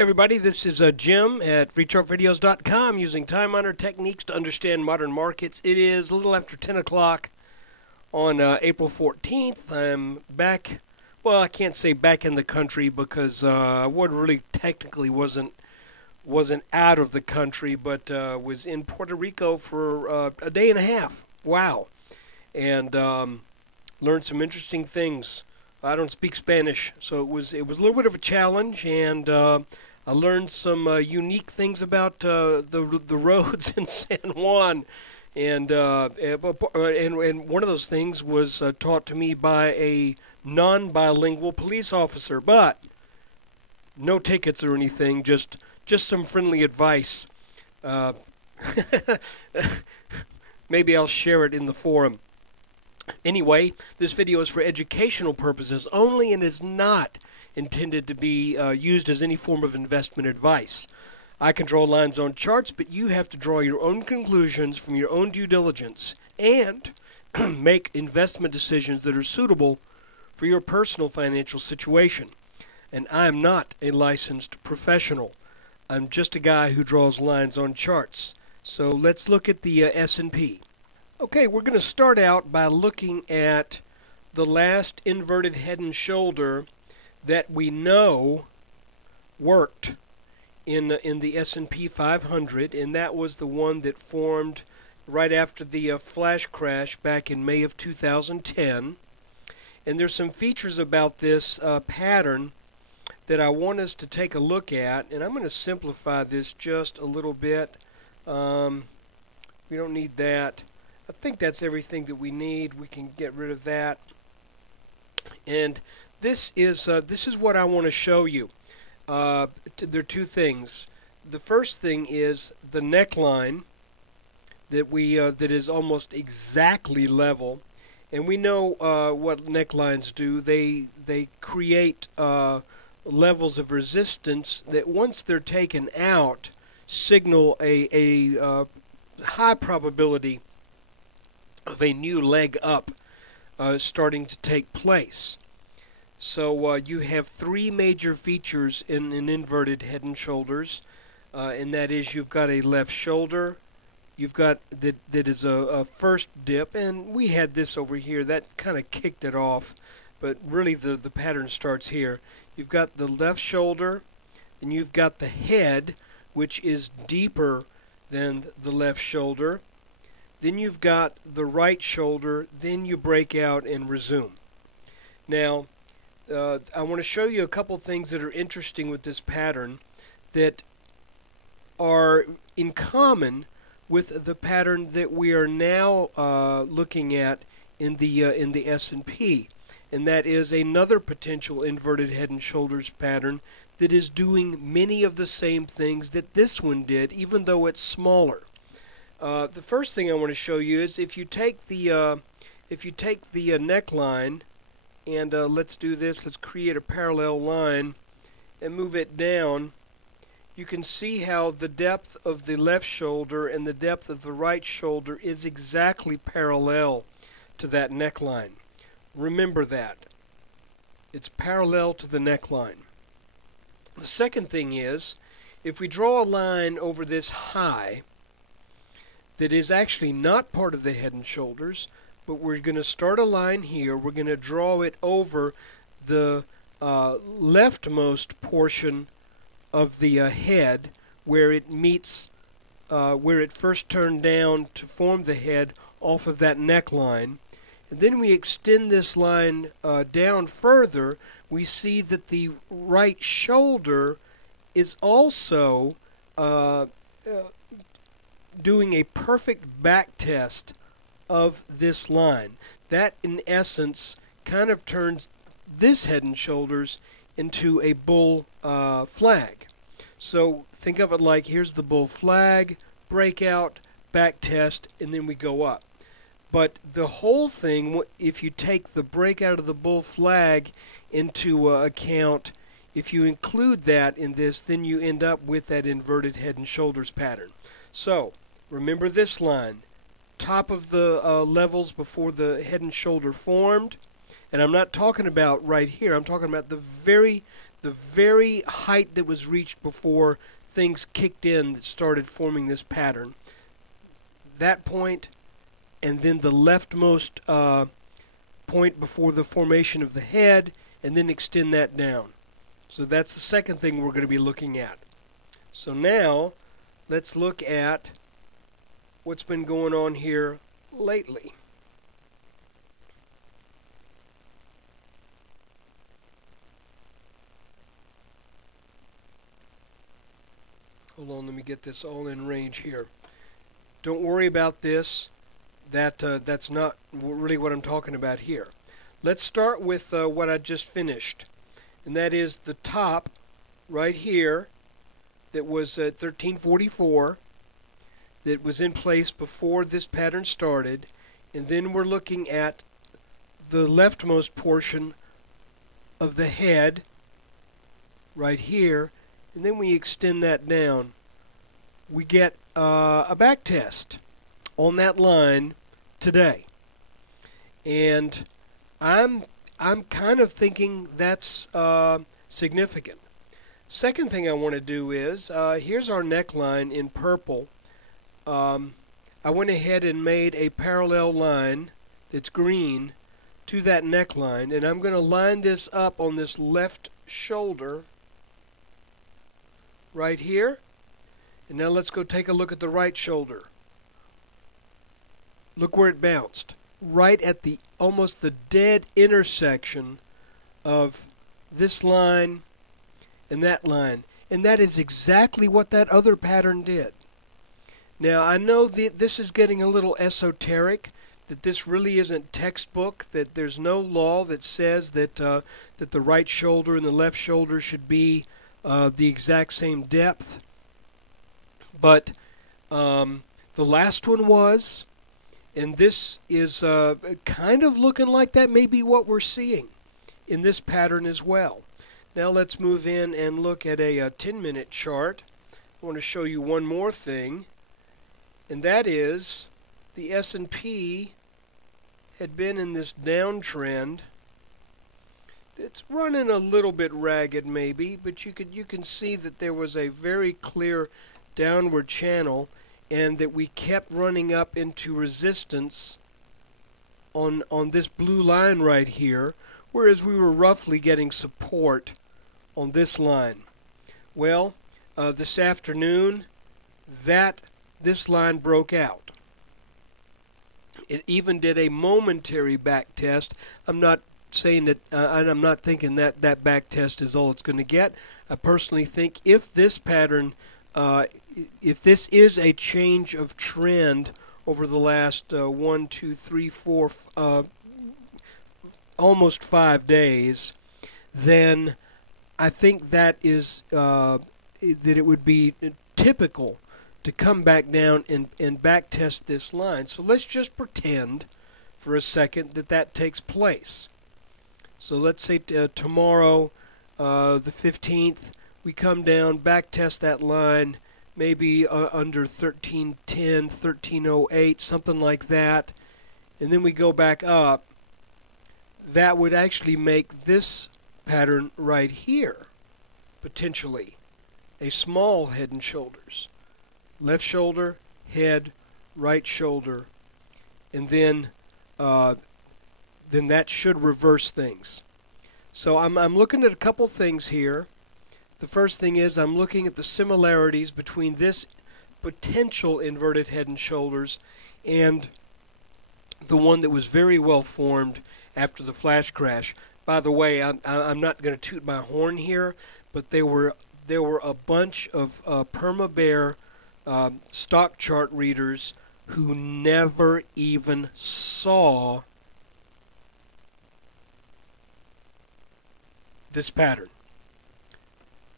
Everybody, this is Jim at FreeChartRadios.com using time-honored techniques to understand modern markets. It is a little after 10 o'clock on April 14th. I'm back, well, I can't say back in the country because Wood really technically wasn't out of the country, but was in Puerto Rico for a day and a half. Wow. And learned some interesting things. I don't speak Spanish, so it was a little bit of a challenge, and I learned some unique things about the roads in San Juan, and one of those things was taught to me by a non-bilingual police officer, but no tickets or anything, just some friendly advice. Maybe I'll share it in the forum. Anyway, this video is for educational purposes only and is not intended to be used as any form of investment advice. I can draw lines on charts, but you have to draw your own conclusions from your own due diligence and make investment decisions that are suitable for your personal financial situation. And I am not a licensed professional. I'm just a guy who draws lines on charts. So let's look at the S&P. Okay, we're going to start out by looking at the last inverted head and shoulder that we know worked in the S&P 500, and that was the one that formed right after the flash crash back in May of 2010. And there's some features about this pattern that I want us to take a look at, and I'm going to simplify this just a little bit. We don't need that. I think that's everything that we need. We can get rid of that. And this is what I want to show you. There are two things. The first thing is the neckline that is almost exactly level, and we know what necklines do. They create levels of resistance that once they're taken out signal a high probability of a new leg up starting to take place. So you have three major features in an inverted head and shoulders, and that is you've got a left shoulder, you've got that is a first dip, and we had this over here that kind of kicked it off, but really the pattern starts here. You've got the left shoulder, and you've got the head, which is deeper than the left shoulder. Then you've got the right shoulder, then you break out and resume. Now, I want to show you a couple things that are interesting with this pattern that are in common with the pattern that we are now looking at in the S&P, and that is another potential inverted head and shoulders pattern that is doing many of the same things that this one did, even though it's smaller. The first thing I want to show you is if you take the neckline and let's do this. Let's create a parallel line and move it down. You can see how the depth of the left shoulder and the depth of the right shoulder is exactly parallel to that neckline. Remember that. It's parallel to the neckline. The second thing is, if we draw a line over this high that is actually not part of the head and shoulders, but we're going to start a line here. We're going to draw it over the leftmost portion of the head where it meets, where it first turned down to form the head off of that neckline. And then we extend this line down further. We see that the right shoulder is also doing a perfect back test of this line. That, in essence, kind of turns this head and shoulders into a bull flag. So think of it like here's the bull flag, breakout, back test, and then we go up. But the whole thing, if you take the breakout of the bull flag into account, if you include that in this, then you end up with that inverted head and shoulders pattern. So remember this line. Top of the levels before the head and shoulder formed, and I'm not talking about right here. I'm talking about the the very height that was reached before things kicked in that started forming this pattern. That point, and then the leftmost point before the formation of the head, and then extend that down. So that's the second thing we're going to be looking at. So now, let's look at what's been going on here lately. Hold on, let me get this all in range here. Don't worry about this. That's not really what I'm talking about here. Let's start with what I just finished, and that is the top right here that was at 1344, that was in place before this pattern started, and then we're looking at the leftmost portion of the head right here, and then we extend that down. We get a back test on that line today, and I'm kind of thinking that's significant. Second thing I want to do is here's our neckline in purple. I went ahead and made a parallel line that's green to that neckline, and I'm going to line this up on this left shoulder right here. And now let's go take a look at the right shoulder. Look where it bounced. Right at the almost the dead intersection of this line and that line. And that is exactly what that other pattern did. Now I know that this is getting a little esoteric, that this really isn't textbook, that there's no law that says that that the right shoulder and the left shoulder should be the exact same depth. But the last one was, and this is kind of looking like that may be what we're seeing in this pattern as well. Now let's move in and look at a 10-minute chart. I want to show you one more thing, and that is the S&P had been in this downtrend. It's running a little bit ragged maybe, but you can see that there was a very clear downward channel, and that we kept running up into resistance on this blue line right here, whereas we were roughly getting support on this line. Well, this afternoon, this line broke out. It even did a momentary back test. I'm not saying that, and I'm not thinking that that back test is all it's going to get. I personally think if this pattern if this is a change of trend over the last 1, 2, 3, 4, almost 5 days, then I think that is that it would be typical to come back down and back test this line. So let's just pretend for a second that that takes place. So let's say tomorrow, the 15th, we come down, back test that line, maybe under 1310, 1308, something like that, and then we go back up. That would actually make this pattern right here potentially a small head and shoulders. Left shoulder, head, right shoulder, and then that should reverse things. So I'm looking at a couple things here. The first thing is I'm looking at the similarities between this potential inverted head and shoulders and the one that was very well formed after the flash crash. By the way, I'm not going to toot my horn here, but there were a bunch of Perma-Bear stock chart readers who never even saw this pattern.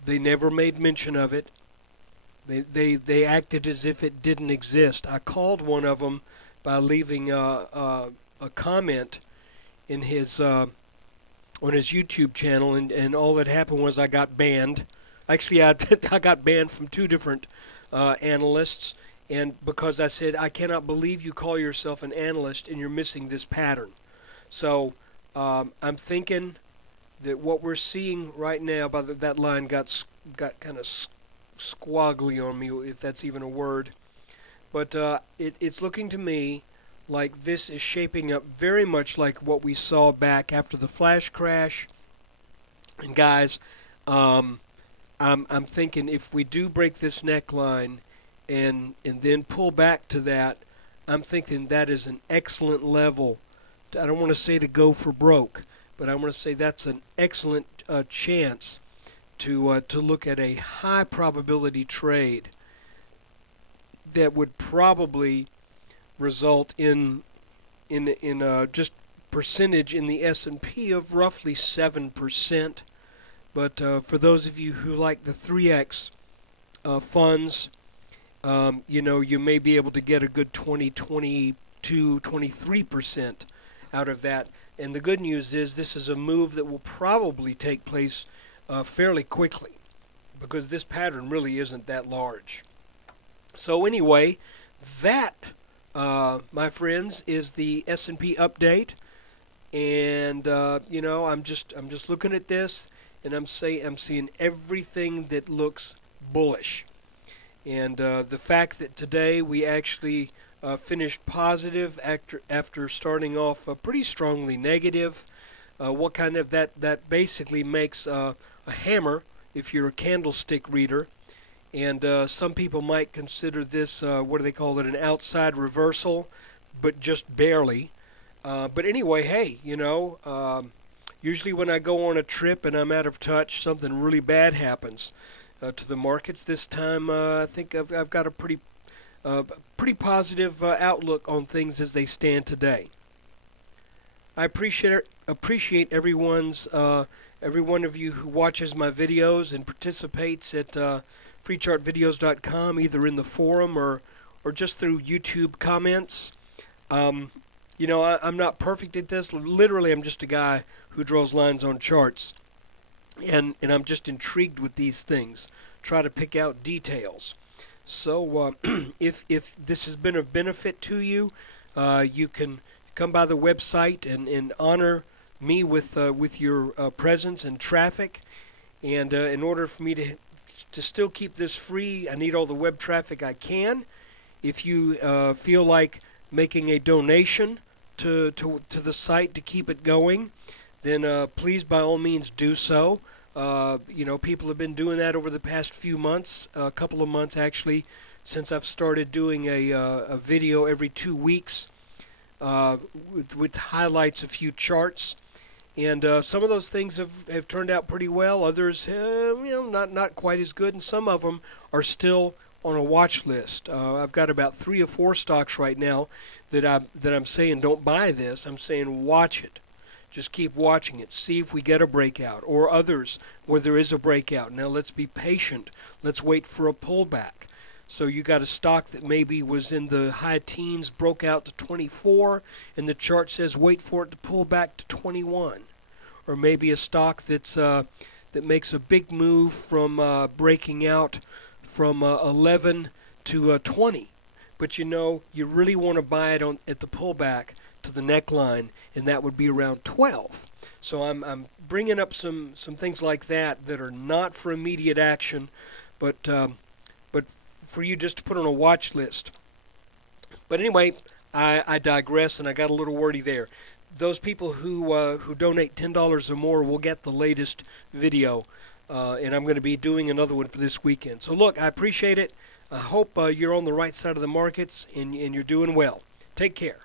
They never made mention of it. They acted as if it didn't exist. I called one of them by leaving a comment in his on his YouTube channel, and all that happened was I got banned. Actually, I got banned from 2 different analysts, and because I said, I cannot believe you call yourself an analyst and you're missing this pattern. So I'm thinking that what we're seeing right now, that line got kind of squaggly on me, if that's even a word. But it's looking to me like this is shaping up very much like what we saw back after the flash crash. And guys, I'm thinking if we do break this neckline and then pull back to that, I'm thinking that is an excellent level. I don't want to say to go for broke, but I want to say that's an excellent chance to look at a high probability trade that would probably result in just percentage in the S&P of roughly 7%. But for those of you who like the 3X funds, you may be able to get a good 20, 22, 23% out of that. And the good news is this is a move that will probably take place fairly quickly, because this pattern really isn't that large. So anyway, that, my friends, is the S&P update. And I'm just looking at this, and I'm seeing everything that looks bullish. And the fact that today we actually finished positive after starting off pretty strongly negative, what kind of that basically makes a hammer if you're a candlestick reader. And some people might consider this, what do they call it, an outside reversal, but just barely. But anyway, hey, usually when I go on a trip and I'm out of touch, something really bad happens to the markets. This time, I think I've got a pretty positive outlook on things as they stand today. I appreciate every one of you who watches my videos and participates at freechartvideos.com, either in the forum or just through YouTube comments. I'm not perfect at this. Literally, I'm just a guy who draws lines on charts, and I'm just intrigued with these things. Try to pick out details. So if this has been of benefit to you, you can come by the website and honor me with your presence and traffic. And in order for me to still keep this free, I need all the web traffic I can. If you feel like making a donation to the site to keep it going, then please by all means do so. People have been doing that over the past few months, a couple of months actually, since I've started doing a video every 2 weeks with highlights, a few charts. And some of those things have turned out pretty well. Others, not quite as good, and some of them are still on a watch list. I've got about 3 or 4 stocks right now that I'm saying don't buy this. I'm saying watch it. Just keep watching it. See if we get a breakout, or others where there is a breakout. Now let's be patient. Let's wait for a pullback. So you got a stock that maybe was in the high teens, broke out to 24, and the chart says wait for it to pull back to 21. Or maybe a stock that makes a big move from breaking out from 11 to 20. But you really want to buy it at the pullback to the neckline, and that would be around 12. So I'm bringing up some things like that are not for immediate action, but for you just to put on a watch list. But anyway, I digress, and I got a little wordy there. Those people who donate $10 or more will get the latest video, and I'm going to be doing another one for this weekend. So look, I appreciate it. I hope you're on the right side of the markets and you're doing well. Take care.